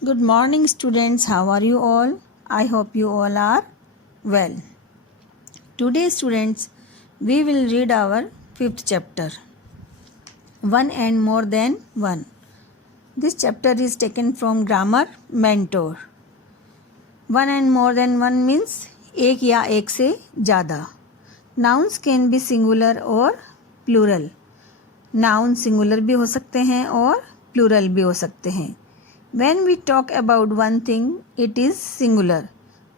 Good morning, students. How are you all? I hope you all are well. Today, students, we will read our fifth chapter, One and More Than One. This chapter is taken from Grammar Mentor. One and more than one means एक या एक से ज़्यादा. Nouns can be singular और plural. Noun singular भी हो सकते हैं और plural भी हो सकते हैं. When we talk about one thing, it is singular.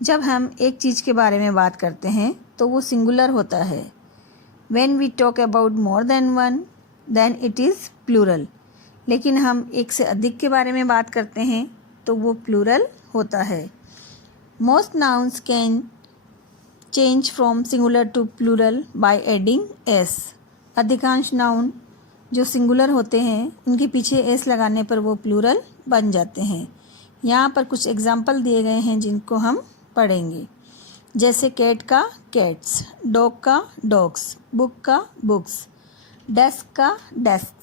जब हम एक चीज़ के बारे में बात करते हैं तो वो singular होता है. When we talk about more than one, then it is plural. लेकिन हम एक से अधिक के बारे में बात करते हैं तो वो plural होता है. Most nouns can change from singular to plural by adding s. अधिकांश नाउन जो सिंगुलर होते हैं उनके पीछे s लगाने पर वो प्लूरल बन जाते हैं. यहाँ पर कुछ एग्जाम्पल दिए गए हैं जिनको हम पढ़ेंगे. जैसे कैट का कैट्स, डॉग का डॉग्स, बुक का बुक्स, डेस्क का डेस्क,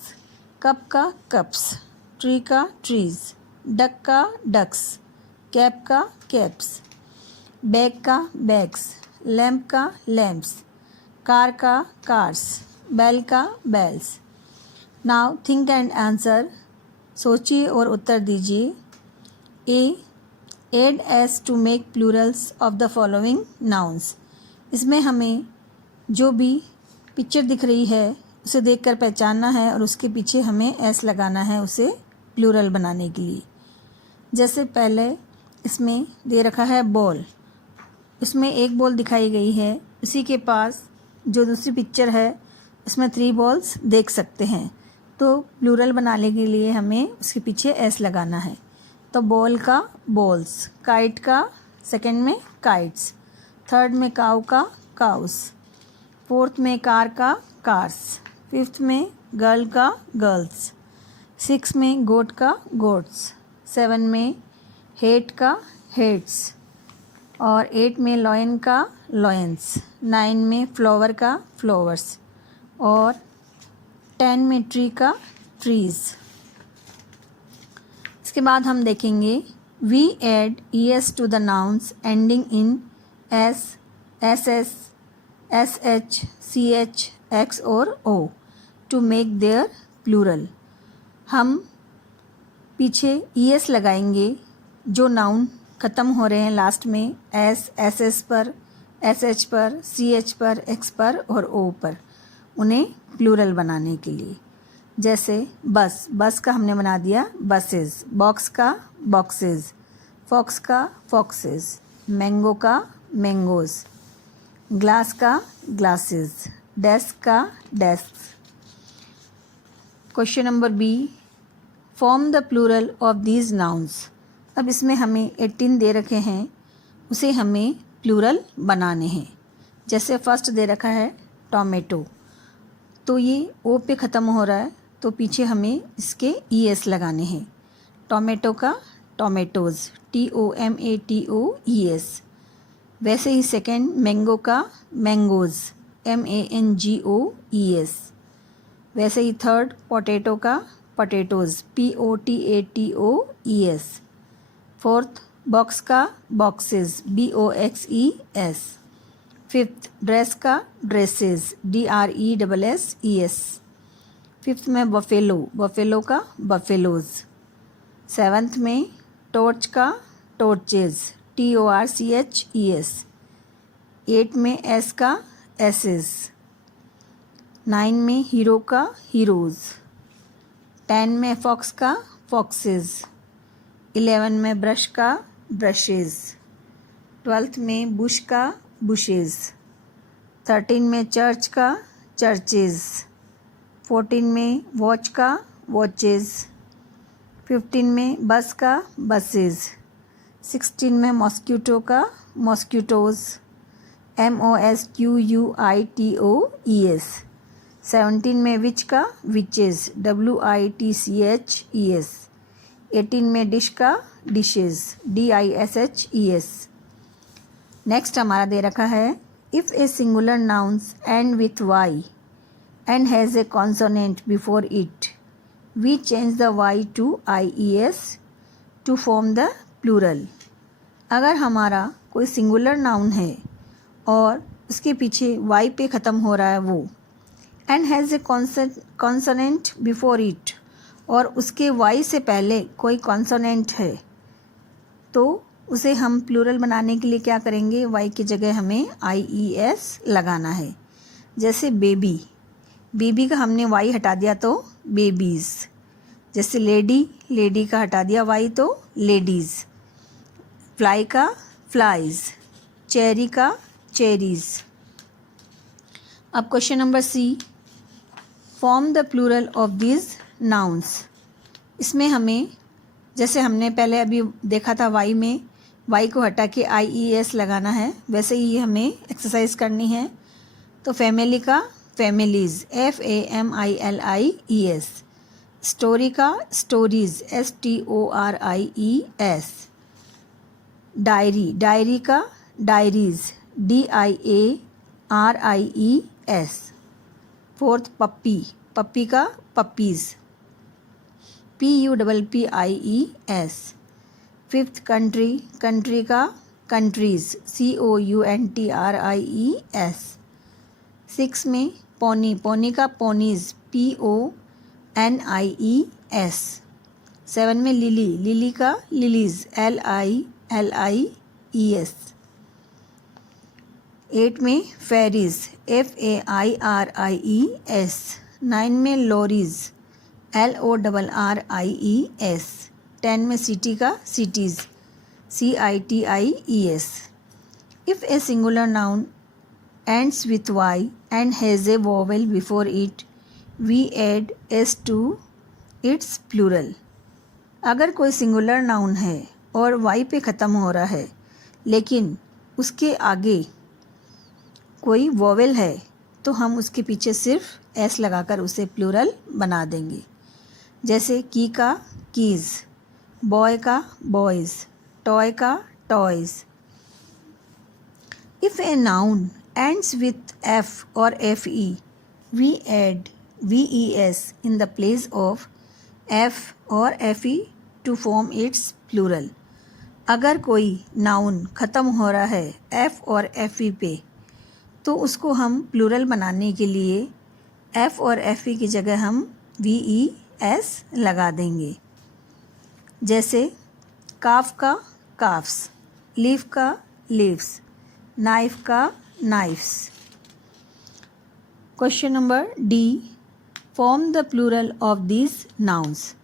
कप का कप्स, ट्री का ट्रीज, डक का डक्स, कैप का कैप्स, बैग का बैग्स, लैम्प का लैम्प्स, कार का कार्स, बैल का bells. Now think and answer. सोचिए और उत्तर दीजिए. A. Add S to make plurals of the following nouns. इसमें हमें जो भी पिक्चर दिख रही है उसे देखकर पहचानना है और उसके पीछे हमें एस लगाना है उसे प्लूरल बनाने के लिए. जैसे पहले इसमें दे रखा है बॉल. इसमें एक बॉल दिखाई गई है. उसी के पास जो दूसरी पिक्चर है उसमें 3 बॉल्स देख सकते हैं. तो प्लूरल बनाने के लिए हमें उसके पीछे एस लगाना है. तो बॉल का बॉल्स, काइट का सेकंड में काइट्स, थर्ड में काऊ का काउस, फोर्थ में कार का कार्स, फिफ्थ में गर्ल का गर्ल्स, 6 में गोट का गोट्स, 7 में हेट का हेट्स और 8 में लॉयन का लॉयंस, 9 में फ्लावर का फ्लावर्स और 10 में ट्री का ट्रीज़. इसके बाद हम देखेंगे we add es to the nouns ending in s, ss, sh, ch, x और o to make their plural. हम पीछे es लगाएंगे जो नाउन ख़त्म हो रहे हैं लास्ट में एस, एस एस पर, एस एच पर, सी एच पर, एक्स पर और ओ पर, उन्हें प्लूरल बनाने के लिए. जैसे बस, बस का हमने बना दिया बसेस, बॉक्स का बॉक्सेस, फॉक्स का फॉक्सेस, मैंगो का मैंगोज़, ग्लास का ग्लासेस, डेस्क का desk. Question number B. Form the plural of these nouns. अब इसमें हमें 18 दे रखे हैं, उसे हमें प्लूरल बनाने हैं. जैसे फर्स्ट दे रखा है टोमेटो, तो ये ओ पे ख़त्म हो रहा है तो पीछे हमें इसके ES लगाने हैं. टोमेटो का टोमेटोज़, TOMATOES. वैसे ही सेकेंड मैंगो का मैंगोज़, MANGOES. वैसे ही थर्ड पोटैटो का पोटैटोज़, POTATOES. फोर्थ बॉक्स का बॉक्सेस, BOXES. फिफ्थ ड्रेस का ड्रेसेस, DRESSES. फिफ्थ में बफेलो, बफेलो का बफेलोज़. सेवन्थ में टॉर्च का टॉर्चेस, TORCHES. 8 में एस का एसेस. 9 में हीरो का हीरोज़. 10 में फॉक्स का फॉक्सेस. 11 में ब्रश का ब्रशेज़. 12th में बुश का बुशेज़. 13 में चर्च का चर्चेज़. 14 में वॉच का वॉचेज़. 15 में बस का बसेज़. 16 में मॉस्किटो का मॉस्किटोज़, MOSQUITOES. 17 में विच का विचेज़, WITCHES. 18 में डिश का डिशेज़, DISHES. नेक्स्ट हमारा दे रखा है if a singular noun ends with Y and has a consonant before it, we change the Y to IES to form the plural. अगर हमारा कोई सिंगुलर नाउन है और उसके पीछे वाई पे ख़त्म हो रहा है वो, and has a consonant before it, और उसके वाई से पहले कोई कॉन्सोनेंट है, तो उसे हम प्लूरल बनाने के लिए क्या करेंगे, वाई की जगह हमें IES लगाना है। जैसे बेबी, बेबी का हमने वाई हटा दिया तो बेबीज़। जैसे लेडी, लेडी का हटा दिया वाई तो लेडीज़। फ्लाई का फ्लाइज, चेरी का चेरीज़। अब question number C, form the plural of this noun. इसमें हमें, जैसे हमने पहले अभी देखा था वाई में, वाई को हटा के IES लगाना है, वैसे ही हमें एक्सरसाइज करनी है। तो फैमिली का फैमिलीज़, FAMILIES। स्टोरी का स्टोरीज़, STORIES। डायरी, डायरी का डायरीज़, DIARIES। फोर्थ पप्पी, पप्पी का puppies, PUPPIES। Fifth country, country का कंट्रीज़, COUNTRIES। सिक्स में पोनी, पोनी का पोनीज़, PONIES। सेवन में लिली, लिली का लिलीज़, LILIES। एट में फेरीज़, FAIRIES। नाइन में लॉरीज़, LORRIES। 10 में सिटी का cities, CITIES। If a singular noun ends with Y and has a vowel before it, we add S to its plural. अगर कोई singular noun है और Y पे ख़त्म हो रहा है लेकिन उसके आगे कोई वोवेल है तो हम उसके पीछे सिर्फ S लगाकर उसे प्लूरल बना देंगे। जैसे की का कीज़, बॉय का बॉयज़, टॉय का toys. If a noun ends with F or FE, we add VES in the place of F or FE to form its plural. अगर कोई नाउन ख़त्म हो रहा है F और FE पे तो उसको हम प्लूरल बनाने के लिए F और FE की जगह हम VES लगा देंगे। जैसे काफ का काफ्स, लीफ का लीव्स, नाइफ का knifes. Question number D, form the plural of this noun.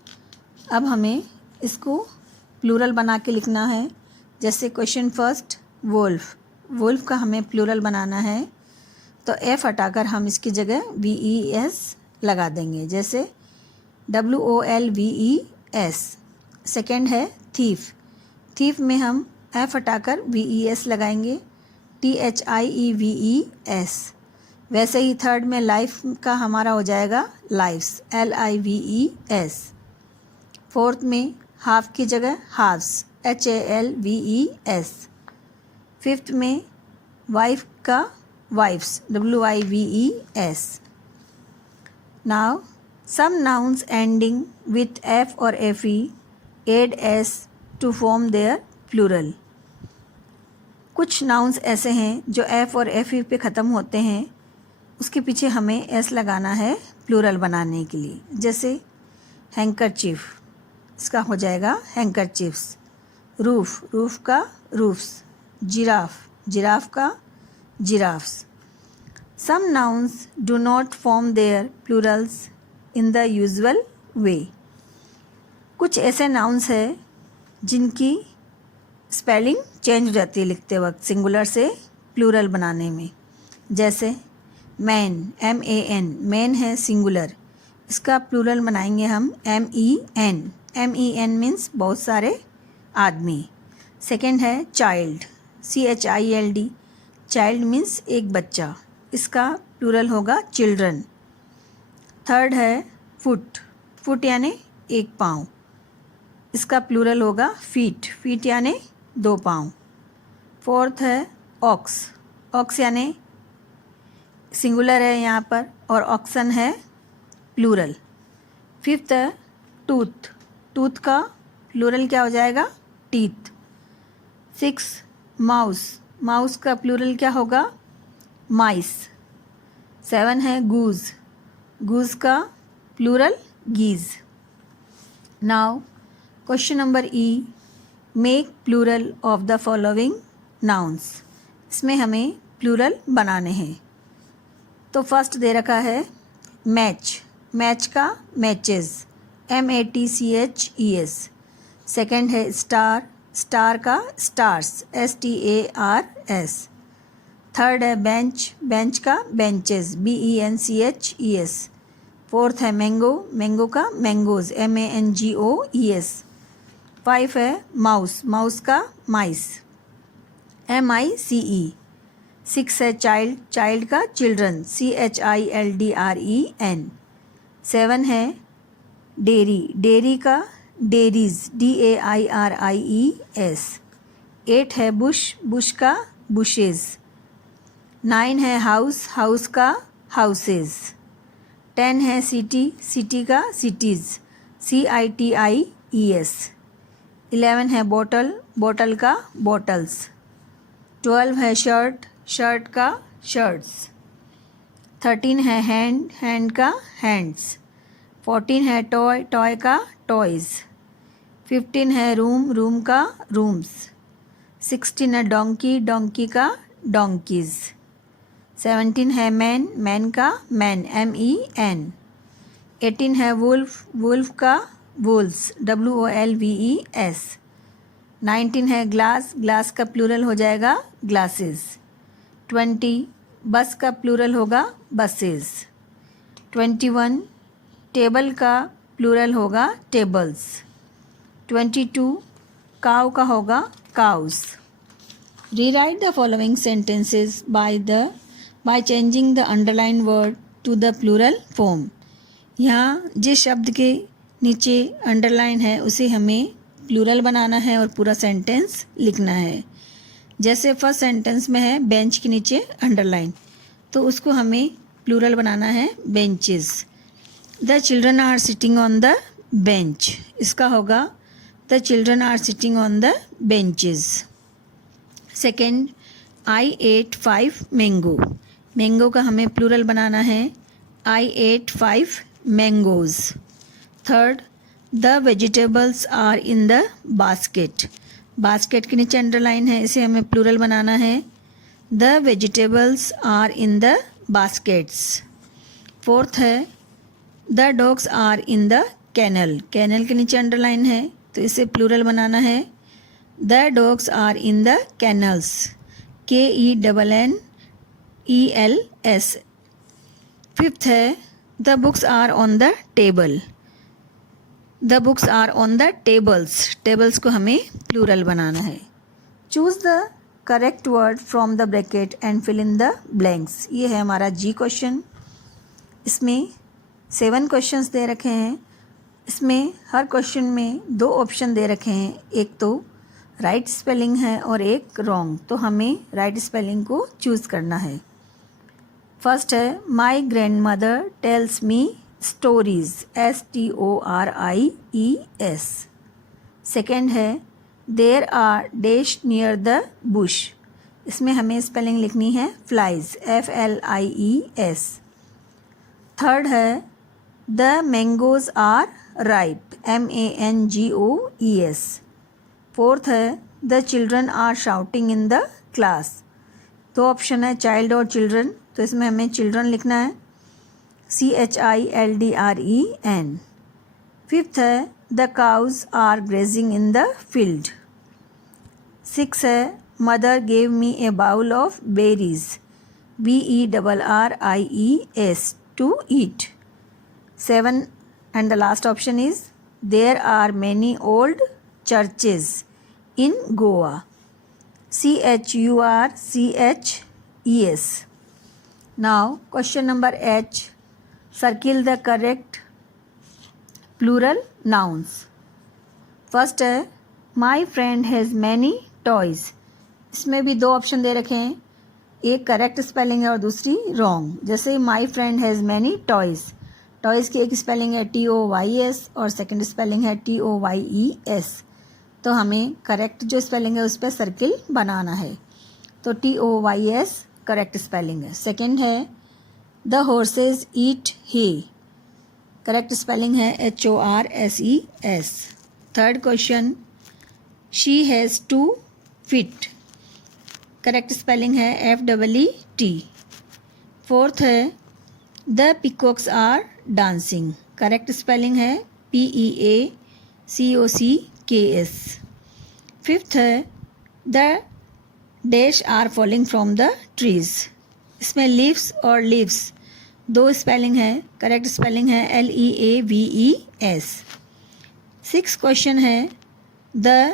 अब हमें इसको प्लूरल बना के लिखना है। जैसे क्वेश्चन फर्स्ट, वुल्फ, वुल्फ का हमें प्लूरल बनाना है तो F हटाकर हम इसकी जगह VES लगा देंगे। जैसे WOLVES। सेकेंड है थीफ, थीफ में हम F हटाकर VES लगाएंगे, THIEVES। वैसे ही थर्ड में लाइफ का हमारा हो जाएगा लाइफ्स, LIVES। फोर्थ में हाफ की जगह हाफ्स, HALVES। फिफ्थ में वाइफ का wifes, WIVES। Now some nouns ending with F और FE add S to form their plural. कुछ नाउन्स ऐसे हैं जो F और FE पे ख़त्म होते हैं, उसके पीछे हमें S लगाना है प्लूरल बनाने के लिए। जैसे हैंकरचीफ, इसका हो जाएगा हैंकरचीफ्स। रूफ, रूफ का रूफ्स। जिराफ, जिराफ का giraffes. Some nouns do not form their plurals in the usual way. कुछ ऐसे नाउन्स हैं जिनकी स्पेलिंग चेंज हो जाती है लिखते वक्त सिंगुलर से प्लूरल बनाने में। जैसे मैन, MAN, मैन है सिंगुलर, इसका प्लूरल बनाएंगे हम MEN। MEN मीन्स बहुत सारे आदमी। सेकेंड है चाइल्ड, CHILD, चाइल्ड मीन्स एक बच्चा, इसका प्लूरल होगा चिल्ड्रन। थर्ड है फुट, फुट यानी एक पाँव, इसका प्लूरल होगा फीट, फीट यानी दो पाँव। फोर्थ है ऑक्स, ऑक्स यानी सिंगुलर है यहाँ पर और ऑक्सन है प्लूरल। फिफ्थ है टूथ, टूथ का प्लूरल क्या हो जाएगा? टीथ। 6 माउस, माउस का प्लूरल क्या होगा? माइस। 7 है गूज, गूज का plural geese. Now question number E, make plural of the following nouns. इसमें हमें प्लूरल बनाने हैं। तो फर्स्ट दे रखा है मैच, मैच का मैचेस, MATCHES। सेकेंड है स्टार, स्टार का स्टार्स, STARS। थर्ड है बेंच, बेंच का बेंचेस, BENCHES। फोर्थ है मैंगो, मैंगो का मैंगोज, MANGOES। 5 है माउस, माउस का माइस, MICE। 6 है चाइल्ड, चाइल्ड का चिल्ड्रन, CHILDREN। 7 है डेरी, डेरी का डेरीज, DAIRIES। 8 है बुश, बुश का बुशेज। 9 है हाउस, हाउस का हाउसेस। 10 है सिटी, सिटी का सिटीज़, CITIES। 11 है बोतल, बोतल का बॉटल्स। 12 है शर्ट, शर्ट का शर्ट्स। 13 है हैंड, हैंड का हैंड्स। 14 है टॉय, टॉय का टॉयज़। 15 है रूम, रूम का रूम्स। 16 है डोंकी, डोंकी का डोंकीज़। 17 है मैन, मैन का मैन, MEN। 18 है वुल्फ, वुल्फ का वुल्स, WOLVES। 19 है ग्लास, ग्लास का प्लूरल हो जाएगा ग्लासेस। 20 बस का प्लूरल होगा बसेस। 21 टेबल का प्लूरल होगा टेबल्स। 22 काऊ का होगा cows. Rewrite the following sentences by changing the underline word to the plural form. यहाँ जिस शब्द के नीचे अंडरलाइन है उसे हमें प्लूरल बनाना है और पूरा सेंटेंस लिखना है। जैसे फर्स्ट सेंटेंस में है बेंच के नीचे अंडरलाइन, तो उसको हमें प्लूरल बनाना है benches. The children are sitting on the bench, इसका होगा the children are sitting on the benches. Second, I ate 5 mango, mango का हमें प्लूरल बनाना है I ate 5 mangoes. Third, the vegetables are in the basket, basket के नीचे underline है, इसे हमें प्लूरल बनाना है the vegetables are in the baskets. Fourth है the dogs are in the kennel, kennel के नीचे अंडरलाइन है तो इसे प्लूरल बनाना है the dogs are in the kennels, KENNELS। Fifth है the books are on the table, the books are on the tables, tables को हमें प्लूरल बनाना है। Choose the correct word from the bracket and fill in the blanks. ये है हमारा जी question. इसमें 7 questions दे रखे हैं। इसमें हर क्वेश्चन में 2 ऑप्शन दे रखे हैं, एक तो राइट स्पेलिंग है और एक रॉन्ग, तो हमें राइट स्पेलिंग को चूज़ करना है। फर्स्ट है my grandmother tells me stories, STORIES। Second है there are dash near the bush, इसमें हमें स्पेलिंग लिखनी है फ्लाइज, FLIES। थर्ड है the mangoes are ripe, MANGOES। Fourth है the children are shouting in the class. 2 option है child और children, तो इसमें हमें चिल्ड्रन लिखना है CHILDREN। फिफ्थ है the cows are grazing in the field. 6 है mother gave me A bowl of berries, BERRIES, to eat. 7 and the last option is there are many old churches in Goa, CHURCHES। Now question number H, circle the correct plural nouns। First है my friend has many toys, इसमें भी 2 option दे रखे हैं, एक correct spelling है और दूसरी wrong. जैसे my friend has many toys, toys की एक स्पेलिंग है TOYS और सेकंड स्पेलिंग है TOYES। तो हमें करेक्ट जो स्पेलिंग है उस पर सर्किल बनाना है। तो TOYS करेक्ट स्पेलिंग है। सेकंड है the horses eat hay, correct spelling है HORSES। Third question she has 2 feet, correct spelling है FEET। फोर्थ है the peacocks are dancing, correct spelling है PEACOCKS। फिफ्थ है the dash are falling from the trees, इसमें leaves और leaves दो spelling है, correct spelling है LEAVES। सिक्स क्वेश्चन है द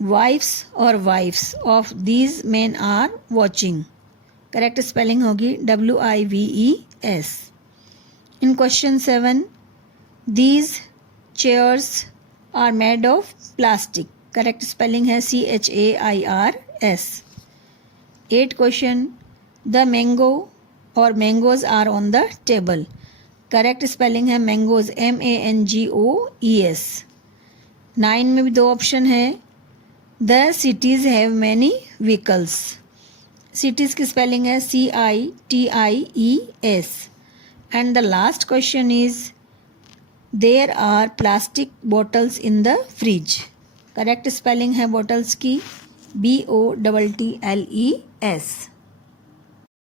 वाइफ्स और wifes of these man are watching, correct spelling होगी WIVES। In question 7 these chairs are made of plastic, correct spelling है CHAIRS। 8 question the mango और mangoes are on the table, correct spelling है mangoes MANGOES। 9 में भी दो option है the cities have many vehicles, cities की spelling है CITIES। And the last question is there are plastic bottles in the fridge, correct spelling है bottles की BOTTLES।